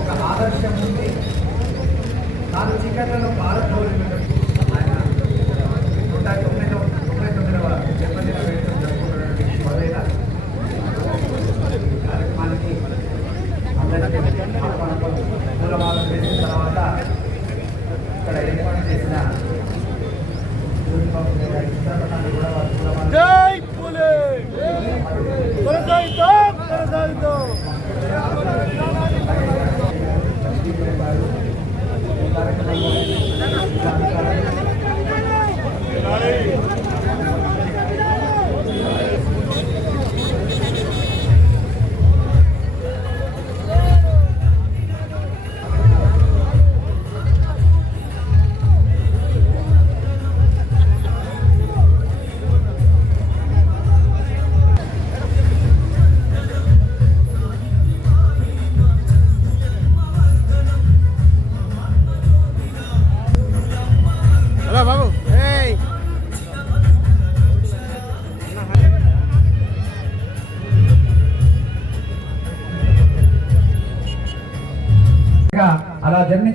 ఒక ఆదర్శం ఉంది నాలుగు చికెట్లలో భారత్ గౌరవ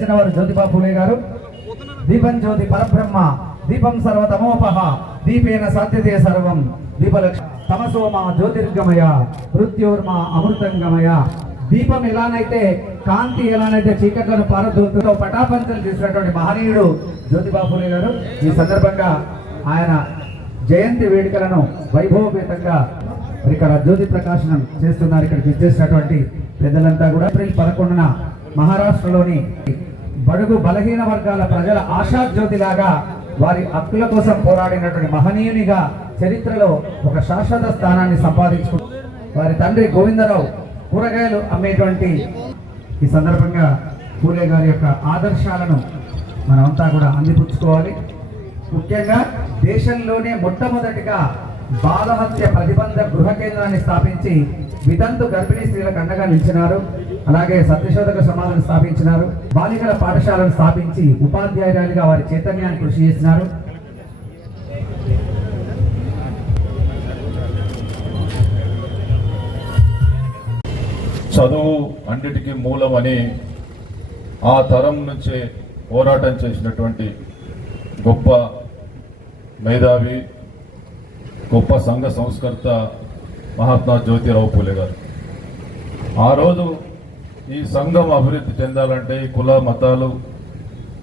అలా వారు జ్యోతిబా పూలే గారు. దీపం జ్యోతి పరబ్రహ్మ. దీపం సర్వ తమోపహ దీపేన సాధ్యతే సర్వం. దీపలక్ష తమసోమ జ్యోతిర్గమయ మృత్యోర్మ అమృతంగమయ. దీపం ఎలానైతే కాంతి ఎలానైతే చీకట్లను పారదోలుతుందో పటాపంచలు చేసినటువంటి మహనీయుడు జ్యోతిబా పూలే గారు. ఈ సందర్భంగా ఆయన జయంతి వేడుకలను వైభవపేతంగా ఇక్కడ జ్యోతి ప్రకాశనం చేస్తున్నారు. ఇక్కడ విచ్చేసినటువంటి పెద్దలంతా కూడా. ఏప్రిల్ పదకొండున మహారాష్ట్రలోని బడుగు బలహీన వర్గాల ప్రజల ఆశా జ్యోతిలాగా వారి హక్కుల కోసం పోరాడినటువంటి మహనీయునిగా చరిత్రలో ఒక శాశ్వత స్థానాన్ని సంపాదించుకు వారి తండ్రి గోవిందరావు కూరగాయలు అమ్మేటువంటి ఈ సందర్భంగా పూలే గారి యొక్క ఆదర్శాలను మనమంతా కూడా అందిపుచ్చుకోవాలి. ముఖ్యంగా దేశంలోనే మొట్టమొదటిగా బాలహత్య ప్రతిబంధ గృహ కేంద్రాన్ని స్థాపించి వితంతు గర్భిణీ స్త్రీలకు అండగా నిలిచినారు. అలాగే సత్యశోధక సమాలను స్థాపించినారు. బాలికల పాఠశాలను స్థాపించి ఉపాధ్యాయురాలుగా వారి చైతన్యాన్ని కృషి చేసినారు. చదువు అన్నిటికీ మూలమని ఆ తరం నుంచే పోరాటం చేసినటువంటి గొప్ప మేధావి గొప్ప సంఘ సంస్కర్త మహాత్మా జ్యోతిరావు పూలే గారు. ఆ రోజు ఈ సంఘం అభివృద్ధి చెందాలంటే ఈ కుల మతాలు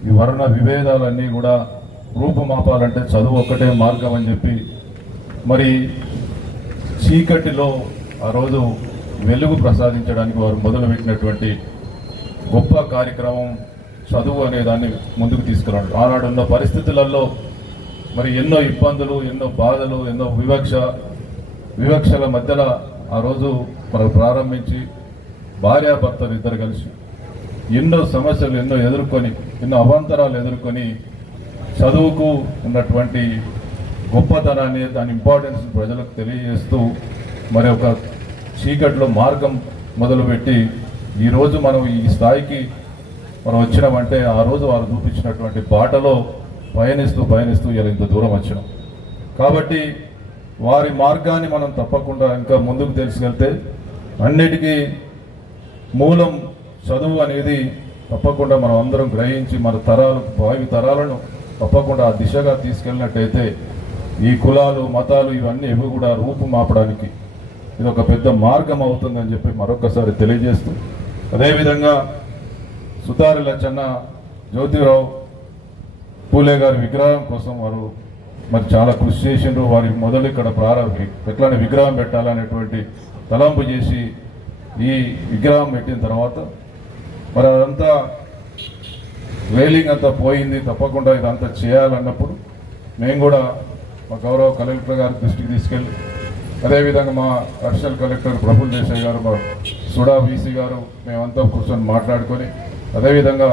ఈ వర్ణ విభేదాలన్నీ కూడా రూపుమాపాలంటే చదువు ఒక్కటే మార్గం అని చెప్పి మరి చీకటిలో ఆ రోజు వెలుగు ప్రసాదించడానికి వారు మొదలుపెట్టినటువంటి గొప్ప కార్యక్రమం చదువు అనే దాన్ని ముందుకు తీసుకురావడం. ఆనాడున్న పరిస్థితులలో మరి ఎన్నో ఇబ్బందులు ఎన్నో బాధలు ఎన్నో వివక్ష వివక్షల మధ్యలో ఆ రోజు మనకు ప్రారంభించి భార్యాభర్తలు ఇద్దరు కలిసి ఎన్నో సమస్యలు ఎన్నో ఎదుర్కొని ఎన్నో అవాంతరాలు ఎదుర్కొని చదువుకు ఉన్నటువంటి గొప్పతనాన్ని దాని ఇంపార్టెన్స్ ప్రజలకు తెలియజేస్తూ మరి ఒక చీకట్లో మార్గం మొదలుపెట్టి ఈరోజు మనం ఈ స్థాయికి మనం వచ్చినామంటే ఆ రోజు వారు చూపించినటువంటి బాటలో పయనిస్తూ పయనిస్తూ ఇలా ఇంత దూరం వచ్చినాం. కాబట్టి వారి మార్గాన్ని మనం తప్పకుండా ఇంకా ముందుకు తీసుకెళ్తే అన్నిటికీ మూలం చదువు అనేది తప్పకుండా మనం అందరం గ్రహించి మన తరాలు భావి తరాలను తప్పకుండా ఆ దిశగా తీసుకెళ్ళినట్టయితే ఈ కులాలు మతాలు ఇవన్నీ ఇవి కూడా రూపుమాపడానికి ఇది ఒక పెద్ద మార్గం అవుతుందని చెప్పి మరొకసారి తెలియజేస్తూ అదేవిధంగా సుతారి లచ్చన్న జ్యోతిరావు పూలే గారి విగ్రహం కోసం వారు మరి చాలా కృషి చేసిండ్రు. వారి మొదలు ఇక్కడ ప్రారంభ ఎట్లానే విగ్రహం పెట్టాలనేటువంటి తలంపు చేసి ఈ విగ్రహం పెట్టిన తర్వాత మరి అదంతా రైలింగ్ అంతా పోయింది. తప్పకుండా ఇదంతా చేయాలన్నప్పుడు మేము కూడా మా గౌరవ కలెక్టర్ గారి దృష్టికి తీసుకెళ్ళి అదేవిధంగా మా అడిషనల్ కలెక్టర్ ప్రఫుల్ దేశాయ్ గారు మా సుడా వీసీ గారు మేమంతా కూర్చొని మాట్లాడుకొని అదేవిధంగా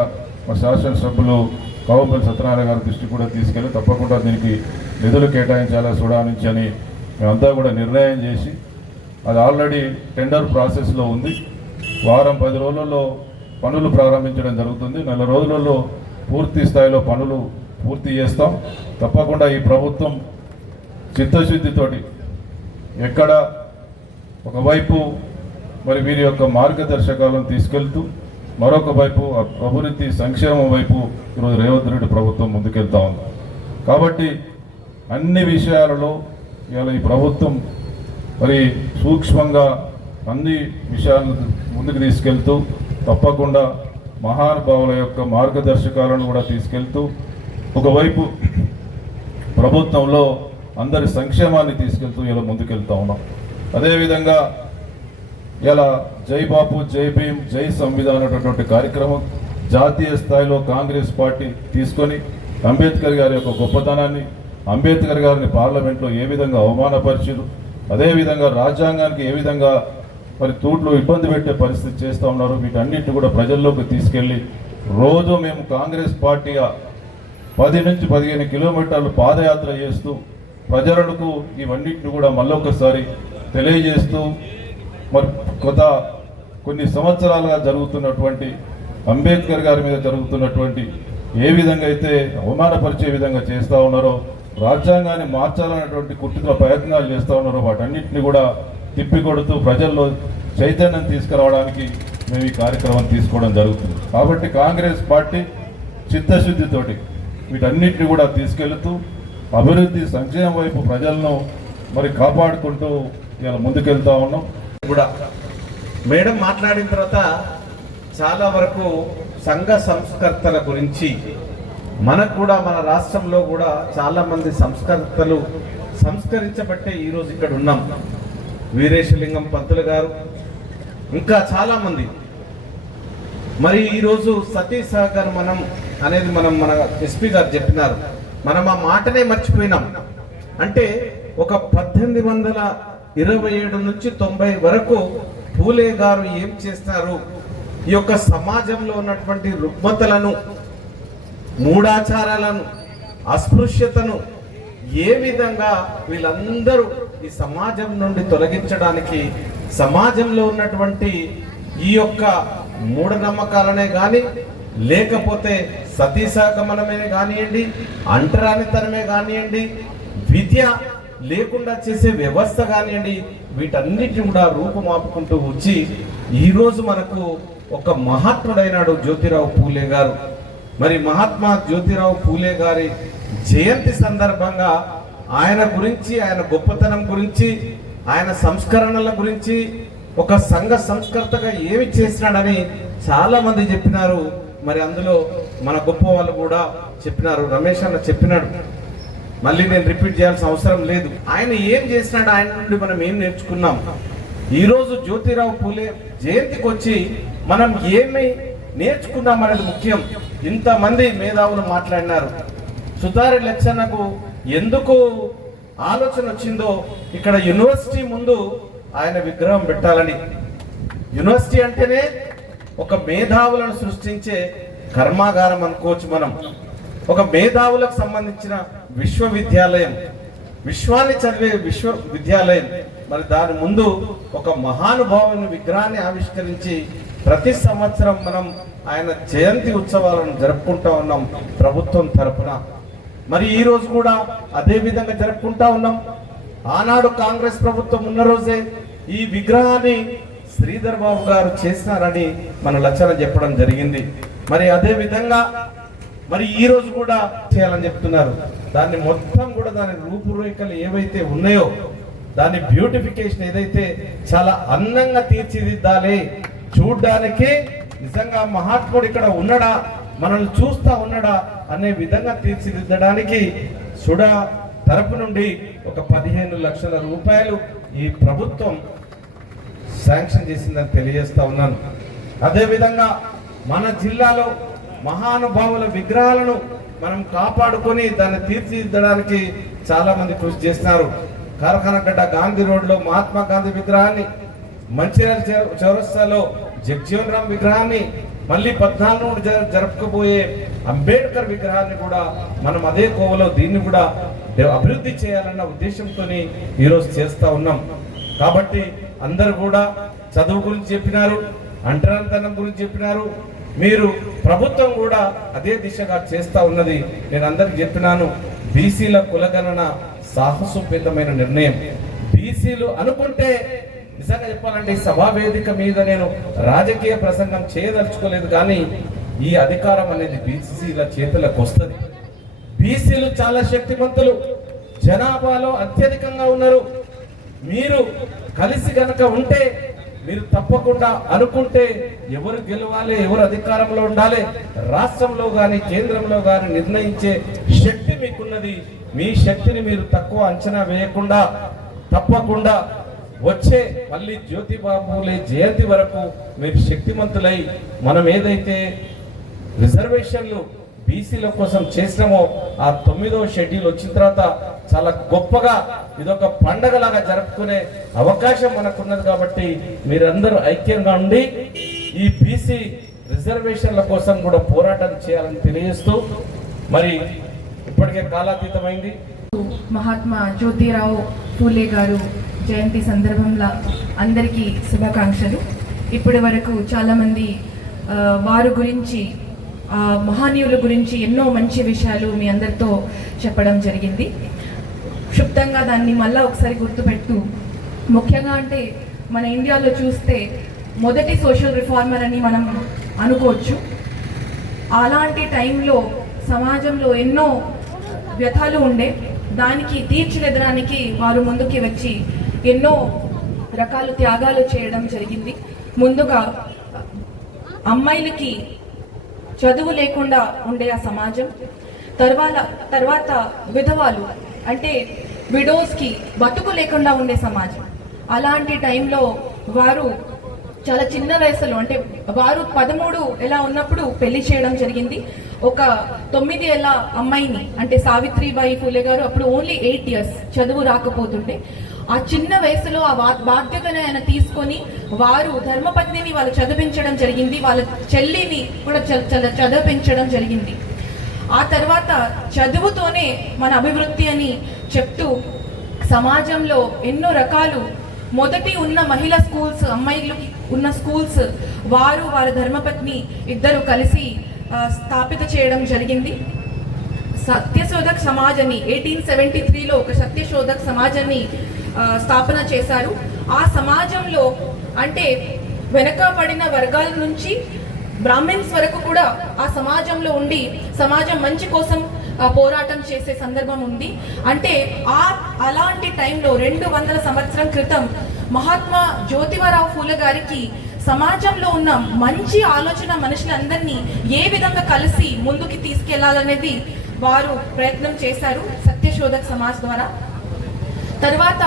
మా శాసనసభ్యులు కవంపల్లి సత్యనారాయణ గారి దృష్టి కూడా తీసుకెళ్ళి తప్పకుండా దీనికి నిధులు కేటాయించాలా సుడా నుంచి అని మేమంతా కూడా నిర్ణయం చేసి అది ఆల్రెడీ టెండర్ ప్రాసెస్లో ఉంది. వారం పది రోజులలో పనులు ప్రారంభించడం జరుగుతుంది. నెల రోజులలో పూర్తి స్థాయిలో పనులు పూర్తి చేస్తాం. తప్పకుండా ఈ ప్రభుత్వం చిత్తశుద్ధితోటి ఎక్కడ ఒకవైపు మరి వీరి యొక్క మార్గదర్శకాలను తీసుకెళ్తూ మరొక వైపు అభివృద్ధి సంక్షేమం వైపు ఈరోజు రేవంత్ రెడ్డి ప్రభుత్వం ముందుకెళ్తా ఉంది. కాబట్టి అన్ని విషయాలలో ఇవాళ ఈ ప్రభుత్వం మరి సూక్ష్మంగా అన్ని విషయాలను ముందుకు తీసుకెళ్తూ తప్పకుండా మహానుభావుల యొక్క మార్గదర్శకాలను కూడా తీసుకెళ్తూ ఒకవైపు ప్రభుత్వంలో అందరి సంక్షేమాన్ని తీసుకెళ్తూ ఇలా ముందుకెళ్తా ఉన్నాం. అదేవిధంగా ఇలా జై బాపు జై భీమ్ జై సంవిధానం అనేటటువంటి కార్యక్రమం జాతీయ స్థాయిలో కాంగ్రెస్ పార్టీ తీసుకొని అంబేద్కర్ గారి యొక్క గొప్పతనాన్ని అంబేద్కర్ గారిని పార్లమెంట్లో ఏ విధంగా అవమానపరిచారు అదేవిధంగా రాజ్యాంగానికి ఏ విధంగా మరి తూట్లు ఇబ్బంది పెట్టే పరిస్థితి చేస్తూ ఉన్నారు వీటన్నిటిని కూడా ప్రజల్లోకి తీసుకెళ్ళి రోజు మేము కాంగ్రెస్ పార్టీగా పది నుంచి పదిహేను కిలోమీటర్లు పాదయాత్ర చేస్తూ ప్రజలకు ఇవన్నిటిని కూడా మళ్ళొకసారి తెలియజేస్తూ మరి కొత్త కొన్ని సంవత్సరాలుగా జరుగుతున్నటువంటి అంబేద్కర్ గారి మీద జరుగుతున్నటువంటి ఏ విధంగా అయితే అవమానపరిచే విధంగా చేస్తూ ఉన్నారో రాజ్యాంగాన్ని మార్చాలన్నటువంటి కుట్ర ప్రయత్నాలు చేస్తూ ఉన్నారో వాటన్నింటినీ కూడా తిప్పికొడుతూ ప్రజల్లో చైతన్యం తీసుకురావడానికి మేము ఈ కార్యక్రమం తీసుకోవడం జరుగుతుంది. కాబట్టి కాంగ్రెస్ పార్టీ చిత్తశుద్ధితోటి వీటన్నిటిని కూడా తీసుకెళ్తూ అభివృద్ధి సంక్షేమ వైపు ప్రజలను మరి కాపాడుకుంటూ ఇలా ముందుకెళ్తా ఉన్నాం. కూడా మేడం మాట్లాడిన తర్వాత చాలా వరకు సంఘ సంస్కర్తల గురించి మనకు కూడా మన రాష్ట్రంలో కూడా చాలామంది సంస్కర్తలు సంస్కరించబట్టే ఈరోజు ఇక్కడ ఉన్నాం. వీరేశలింగం పంతులు గారు ఇంకా చాలామంది మరి ఈరోజు సతీ సహకార మనం అనేది మనం మన ఎస్పీ గారు చెప్పినారు. మనం ఆ మాటనే మర్చిపోయినాం. అంటే ఒక పద్దెనిమిది వందల ఇరవై ఏడు నుంచి తొంభై వరకు పూలే గారు ఏం చేస్తారు? ఈ యొక్క సమాజంలో ఉన్నటువంటి రుగ్మతలను మూఢాచారాలను అస్పృశ్యతను ఏ విధంగా వీళ్ళందరూ ఈ సమాజం నుండి తొలగించడానికి సమాజంలో ఉన్నటువంటి ఈ యొక్క మూఢనమ్మకాలనే కానీ లేకపోతే సతీసాగమనమే కానివ్వండి అంటరానితనమే కానివ్వండి విద్య లేకుండా చేసే వ్యవస్థ కానివ్వండి వీటన్నిటిని కూడా రూపుమాపుకుంటూ వచ్చి ఈరోజు మనకు ఒక మహాత్ముడైనాడు జ్యోతిరావు పూలే గారు. మరి మహాత్మా జ్యోతిరావు పూలే గారి జయంతి సందర్భంగా ఆయన గురించి ఆయన గొప్పతనం గురించి ఆయన సంస్కరణల గురించి ఒక సంఘ సంస్కర్తగా ఏమి చేసినాడని చాలామంది చెప్పినారు. మరి అందులో మన గొప్ప వాళ్ళు కూడా చెప్పినారు రమేష్ అన్న చెప్పినాడు. మళ్ళీ నేను రిపీట్ చేయాల్సిన అవసరం లేదు. ఆయన ఏం చేసినాడు ఆయన నుండి మనం ఏం నేర్చుకున్నాం? ఈరోజు జ్యోతిరావు పూలే జయంతికి వచ్చి మనం ఏమి నేర్చుకుందాం అనేది ముఖ్యం. ఇంతమంది మేధావులు మాట్లాడినారు. సుతారి లక్షణకు ఎందుకు ఆలోచన వచ్చిందో ఇక్కడ యూనివర్సిటీ ముందు ఆయన విగ్రహం పెట్టాలని. యూనివర్సిటీ అంటేనే ఒక మేధావులను సృష్టించే కర్మాగారం అనుకోవచ్చు మనం. ఒక మేధావులకు సంబంధించిన విశ్వవిద్యాలయం. విశ్వాన్ని చదివే విశ్వవిద్యాలయం మరి దాని ముందు ఒక మహానుభావుని విగ్రహాన్ని ఆవిష్కరించి ప్రతి సంవత్సరం మనం ఆయన జయంతి ఉత్సవాలను జరుపుకుంటా ఉన్నాం ప్రభుత్వం తరపున. మరి ఈరోజు కూడా అదే విధంగా జరుపుకుంటా ఉన్నాం. ఆనాడు కాంగ్రెస్ ప్రభుత్వం ఉన్న రోజే ఈ విగ్రహాన్ని శ్రీధర్ బాబు గారు చేసినారని మన లక్షణ చెప్పడం జరిగింది. మరి అదే విధంగా మరి ఈ రోజు కూడా చేయాలని చెప్తున్నారు. దాన్ని మొత్తం కూడా దాని రూపురేఖలు ఏవైతే ఉన్నాయో దాని బ్యూటిఫికేషన్ ఏదైతే చాలా అందంగా తీర్చిదిద్దాలి చూడ్డానికి నిజంగా మహాత్ముడు ఇక్కడ ఉన్నాడా మనల్ని చూస్తా ఉన్నాడా అనే విధంగా తీర్చిదిద్దడానికి సుడా తరపు నుండి ఒక పదిహేను లక్షల రూపాయలు ఈ ప్రభుత్వం శాంక్షన్ చేసిందని తెలియజేస్తా ఉన్నాను. అదేవిధంగా మన జిల్లాలో మహానుభావుల విగ్రహాలను మనం కాపాడుకొని దాన్ని తీర్చిదిద్దడానికి చాలామంది కృషి చేస్తున్నారు. కార్ఖానగడ్డ గాంధీ రోడ్లో మహాత్మా గాంధీ విగ్రహాన్ని మంచిర్యాల చౌ- చౌరస్తాలో జగ్జీవన్ రామ్ విగ్రహాన్ని మళ్ళీ పద్నాలుగు నుండి జరపకపోయే జరుపుకోబోయే అంబేద్కర్ విగ్రహాన్ని కూడా మనం అదే కోవలో దీన్ని కూడా అభివృద్ధి చేయాలన్న ఉద్దేశంతో ఈరోజు చేస్తూ ఉన్నాం. కాబట్టి అందరూ కూడా చదువు గురించి చెప్పినారు అంటరాంతనం గురించి చెప్పినారు. మీరు ప్రభుత్వం కూడా అదే దిశగా చేస్తూ ఉన్నది నేను అందరికి చెప్పినాను. బీసీల కులగణన సాహసోపేతమైన నిర్ణయం. బీసీలు అనుకుంటే నిజంగా చెప్పాలంటే ఈ సభావేదిక మీద నేను రాజకీయ ప్రసంగం చేయదలుచుకోలేదు కానీ ఈ అధికారం అనేది బీసీల చేతులకు వస్తుంది. బీసీలు చాలా శక్తివంతులు జనాభాలో అత్యధికంగా ఉన్నారు. మీరు కలిసి గనక ఉంటే మీరు తప్పకుండా అనుకుంటే ఎవరు గెలవాలి ఎవరు అధికారంలో ఉండాలి రాష్ట్రంలో కానీ కేంద్రంలో కానీ నిర్ణయించే శక్తి మీకున్నది. మీ శక్తిని మీరు తక్కువ అంచనా వేయకుండా తప్పకుండా వచ్చే మళ్ళీ జ్యోతిబాబులే జయంతి వరకు మీరు శక్తిమంతులై మనం ఏదైతే రిజర్వేషన్లు బీసీల కోసం చేసినామో ఆ తొమ్మిదో షెడ్యూల్ వచ్చిన తర్వాత చాలా గొప్పగా ఇదొక పండగలాగా జరుపుకునే అవకాశం మనకున్నది కాబట్టి మీరందరూ ఐక్యంగా ఉండి ఈ బీసీ రిజర్వేషన్ల కోసం కూడా పోరాటం చేయాలని తెలియజేస్తూ మరి ఇప్పటికే కాలాతీతమైంది. మహాత్మా జ్యోతిరావు ఫూలే గారు జయంతి సందర్భంలో అందరికీ శుభాకాంక్షలు. ఇప్పటి వరకు చాలామంది వారు గురించి మహానీయుల గురించి ఎన్నో మంచి విషయాలు మీ అందరితో చెప్పడం జరిగింది. క్షుప్తంగా దాన్ని మళ్ళా ఒకసారి గుర్తుపెట్టు. ముఖ్యంగా అంటే మన ఇండియాలో చూస్తే మొదటి సోషల్ రిఫార్మర్ అని మనం అనుకోవచ్చు. అలాంటి టైంలో సమాజంలో ఎన్నో వ్యథాలు ఉండే దానికి తీర్చిదిద్దడానికి వారు ముందుకి వచ్చి ఎన్నో రకాల త్యాగాలు చేయడం జరిగింది. ముందుగా అమ్మాయిలకి చదువు లేకుండా ఉండే ఆ సమాజం. తర్వాత తర్వాత విధవాలు అంటే విడోస్కి బతుకు లేకుండా ఉండే సమాజం. అలాంటి టైంలో వారు చాలా చిన్న వయసులో అంటే వారు పదమూడు ఎలా ఉన్నప్పుడు పెళ్ళి చేయడం జరిగింది. ఒక తొమ్మిది ఏళ్ళ అమ్మాయిని అంటే సావిత్రిబాయి ఫూలే గారు అప్పుడు ఓన్లీ ఎయిట్ ఇయర్స్ చదువు రాకపోతుంటే ఆ చిన్న వయసులో ఆ బాధ్యతను ఆయన తీసుకొని వారు ధర్మపత్నిని వాళ్ళు చదివించడం జరిగింది. వాళ్ళ చెల్లిని కూడా చ- చ- చదివించడం జరిగింది. ఆ తర్వాత చదువుతోనే మన అభివృద్ధి అని చెప్తూ సమాజంలో ఎన్నో రకాలు మొదటి ఉన్న మహిళా స్కూల్స్ అమ్మాయిలకి ఉన్న స్కూల్స్ వారు వారి ధర్మపత్ని ఇద్దరు కలిసి స్థాపిత చేయడం జరిగింది. సత్యశోధక్ సమాజాన్ని ఎయిటీన్ సెవెంటీ త్రీలో ఒక సత్యశోధక్ సమాజాన్ని స్థాపన చేశారు. ఆ సమాజంలో అంటే వెనకబడిన వర్గాల నుంచి బ్రాహ్మిన్స్ వరకు కూడా ఆ సమాజంలో ఉండి సమాజం మంచి కోసం పోరాటం చేసే సందర్భం ఉంది. అంటే ఆ అలాంటి టైంలో రెండు వందల సంవత్సరం క్రితం మహాత్మా జ్యోతివరావు ఫూలే గారికి సమాజంలో ఉన్న మంచి ఆలోచన మనుషులందరినీ ఏ విధంగా కలిసి ముందుకి తీసుకెళ్ళాలనేది వారు ప్రయత్నం చేశారు సత్యశోధక్ సమాజ్ ద్వారా. తర్వాత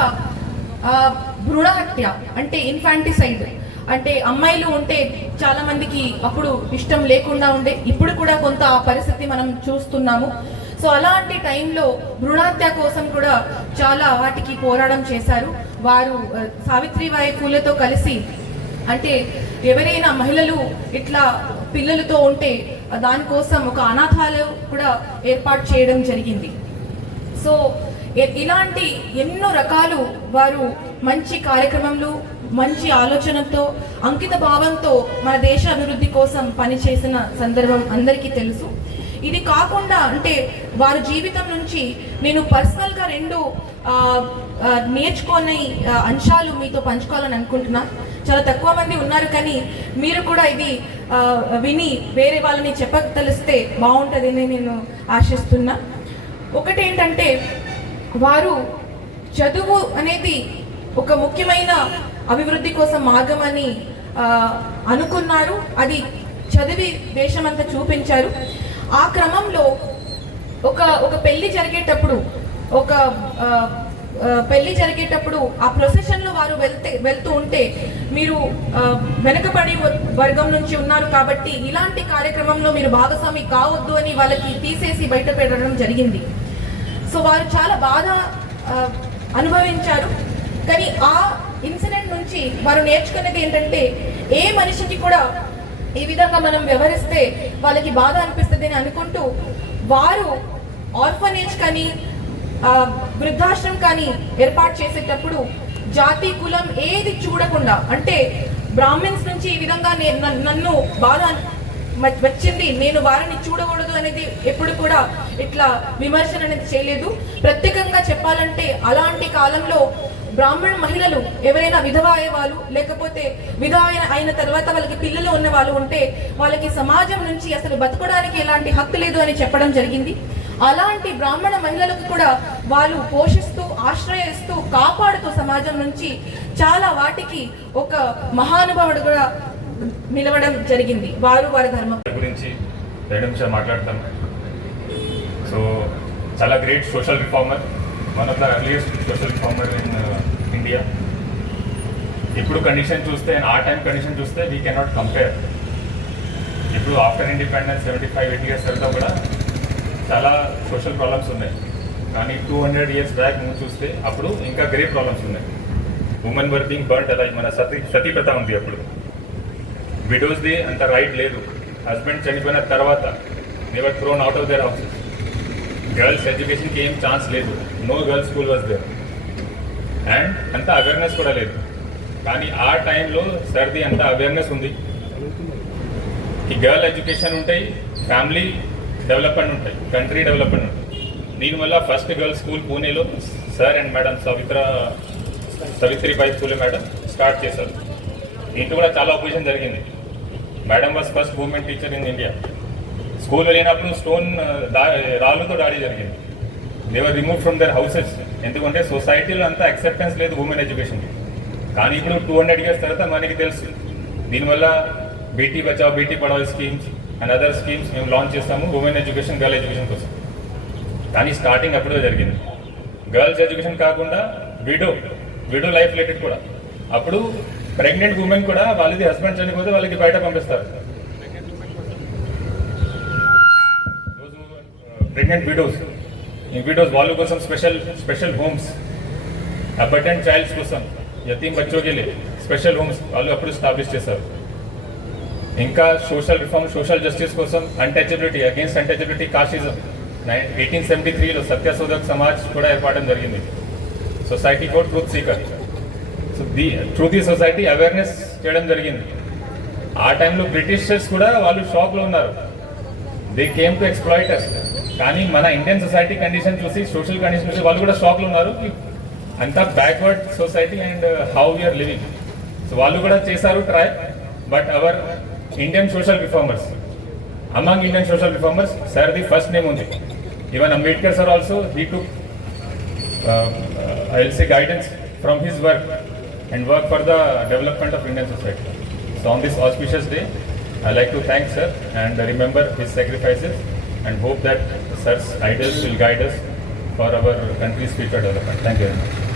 భ్రూణ హత్య అంటే ఇన్ఫాంటిసైడ్ అంటే అమ్మాయిలు ఉంటే చాలా మందికి అప్పుడు ఇష్టం లేకుండా ఉండే ఇప్పుడు కూడా కొంత ఆ పరిస్థితి మనం చూస్తున్నాము. సో అలాంటి టైంలో భ్రూణహత్య కోసం కూడా చాలా వాటికి పోరాటం చేశారు. వారు సావిత్రిబాయి పూలతో కలిసి అంటే ఎవరైనా మహిళలు ఇట్లా పిల్లలతో ఉంటే దానికోసం ఒక అనాథాలయం కూడా ఏర్పాటు చేయడం జరిగింది. సో ఇలాంటి ఎన్నో రకాలు వారు మంచి కార్యక్రమంలో మంచి ఆలోచనతో అంకిత భావంతో మన దేశ అభివృద్ధి కోసం పనిచేసిన సందర్భం అందరికీ తెలుసు. ఇది కాకుండా అంటే వారి జీవితం నుంచి నేను పర్సనల్గా రెండు నేర్చుకునే అంశాలు మీతో పంచుకోవాలని అనుకుంటున్నా. చాలా తక్కువ మంది ఉన్నారు కానీ మీరు కూడా ఇది విని వేరే వాళ్ళని చెప్పగలిస్తే బాగుంటుందని నేను ఆశిస్తున్నా. ఒకటేంటంటే వారు చదువు అనేది ఒక ముఖ్యమైన అభివృద్ధి కోసం మార్గం అని అనుకున్నారు. అది చదివి దేశమంతా చూపించారు. ఆ క్రమంలో ఒక ఒక పెళ్ళి జరిగేటప్పుడు ఒక పెళ్ళి జరిగేటప్పుడు ఆ ప్రొసెషన్లో వారు వెళ్తే వెళ్తూ ఉంటే మీరు వెనకబడి వర్గం నుంచి ఉన్నారు కాబట్టి ఇలాంటి కార్యక్రమంలో మీరు భాగస్వామి కావద్దు అని వాళ్ళకి తీసేసి బయట పెట్టడం జరిగింది. సో వారు చాలా బాధ అనుభవించారు. కానీ ఆ ఇన్సిడెంట్ నుంచి వారు నేర్చుకునేది ఏంటంటే ఏ మనిషికి కూడా ఈ విధంగా మనం వ్యవహరిస్తే వాళ్ళకి బాధ అనిపిస్తుంది అని అనుకుంటూ వారు ఆర్ఫనేజ్ కానీ వృద్ధాశ్రమం కానీ ఏర్పాటు చేసేటప్పుడు జాతి కులం ఏది చూడకుండా అంటే బ్రాహ్మిన్స్ నుంచి ఈ విధంగా నన్ను- నన్ను బాధ వచ్చింది. నేను వారిని చూడకూడదు అనేది ఎప్పుడు కూడా ఇట్లా విమర్శన అనేది చేయలేదు. ప్రత్యేకంగా చెప్పాలంటే అలాంటి కాలంలో బ్రాహ్మణ మహిళలు ఎవరైనా విధవ అయ్యే వాళ్ళు లేకపోతే విధవ అయిన- అయిన తర్వాత వాళ్ళకి పిల్లలు ఉన్న వాళ్ళు ఉంటే వాళ్ళకి సమాజం నుంచి అసలు బతకడానికి ఎలాంటి హక్కు లేదు అని చెప్పడం జరిగింది. అలాంటి బ్రాహ్మణ మహిళలకు కూడా వాళ్ళు పోషిస్తూ ఆశ్రయిస్తూ కాపాడుతూ సమాజం నుంచి చాలా వాటికి ఒక మహానుభావుడు కూడా నిలవడం జరిగింది. వారు వారి ధర్మం గురించి రెండు నిమిషాలు మాట్లాడతాం సో చాలా great social reformer one of the earliest social reformer in India ఇప్పుడు కండిషన్ చూస్తే ఆ టైం కండిషన్ చూస్తే వీ కెనాట్ కంపేర్ ఇప్పుడు after independence seventy five eight years తర్వాత కూడా చాలా సోషల్ ప్రాబ్లమ్స్ ఉన్నాయి. కానీ టూ హండ్రెడ్ ఇయర్స్ బ్యాక్ నువ్వు చూస్తే అప్పుడు ఇంకా గ్రేట్ ప్రాబ్లమ్స్ ఉన్నాయి. ఉమెన్ వర్ బీంగ్ బర్న్ అలా మన సతీ సతీ ప్రథ ఉంది అప్పుడు. విడోస్ది అంత రైట్ లేదు. హస్బెండ్ చనిపోయిన తర్వాత they were thrown out of their houses girls ఎడ్యుకేషన్కి ఏం ఛాన్స్ లేదు. No girls school was there and అంత అవేర్నెస్ కూడా లేదు. కానీ ఆ టైంలో సర్ది అంత అవేర్నెస్ ఉంది. ఈ గర్ల్ ఎడ్యుకేషన్ ఉంటాయి ఫ్యామిలీ డెవలప్మెంట్ ఉంటాయి కంట్రీ డెవలప్మెంట్ ఉంటాయి. దీనివల్ల ఫస్ట్ గర్ల్ స్కూల్ పూణేలో sir and madam సవిత్ర Savitribai Phule madam start చేశారు. ఇంట్లో కూడా చాలా ఒపోజిషన్ జరిగింది. Madam was first women teacher in India. School వెళ్ళినప్పుడు స్టోన్ రాళ్ళతో దాడి జరిగింది. They were remove from their houses ఎందుకంటే సొసైటీలో అంత అక్సెప్టెన్స్ లేదు ఉమెన్ ఎడ్యుకేషన్కి కానీ ఇప్పుడు టూ హండ్రెడ్ ఇయర్స్ తర్వాత మనకి తెలుసు. దీనివల్ల Beti Bachao Beti Padhao schemes and other schemes మేము లాంచ్ చేస్తాము ఉమెన్ ఎడ్యుకేషన్ గర్ల్ ఎడ్యుకేషన్ కోసం. కానీ స్టార్టింగ్ అప్పుడే జరిగింది. గర్ల్స్ ఎడ్యుకేషన్ కాకుండా విడో విడో లైఫ్ రిలేటెడ్ కూడా. అప్పుడు ప్రెగ్నెంట్ ఉమెన్ కూడా వాళ్ళది హస్బెండ్ చనిపోతే వాళ్ళకి బయట పంపిస్తారు. ప్రెగ్నెంట్ విడోస్ ఈ విడోస్ వాళ్ళ కోసం special special homes abandoned childs కోసం యతీం బచ్చోకి స్పెషల్ హోమ్స్ వాళ్ళు అప్పుడు స్టాబ్లిష్ చేశారు. ఇంకా సోషల్ రిఫార్మ్ సోషల్ జస్టిస్ కోసం untouchability against untouchability casteism eighteen seventy త్రీలో సత్యశోధక్ సమాజ్ కూడా ఏర్పడడం జరిగింది. Society called truth seeker so the truth society awareness చేయడం జరిగింది. ఆ టైంలో బ్రిటిషర్స్ కూడా వాళ్ళు షాక్లో ఉన్నారు. దే కేమ్ టు ఎక్స్ప్లాయిటర్స్ కానీ మన ఇండియన్ సొసైటీ కండిషన్ చూసి సోషల్ కండిషన్ చూసి వాళ్ళు కూడా షాక్లో ఉన్నారు. అంతా backward society and how we are living so వాళ్ళు కూడా చేశారు try but our Indian social reformers among Indian social reformers sir the first name ఉంది. Even Ambedkar sir also he to I will say guidance from his work and work for the development of Indian society. So on this auspicious day, I like to thank sir and remember his sacrifices and hope that sir's ideas will guide us for our country's future development. Thank you very much.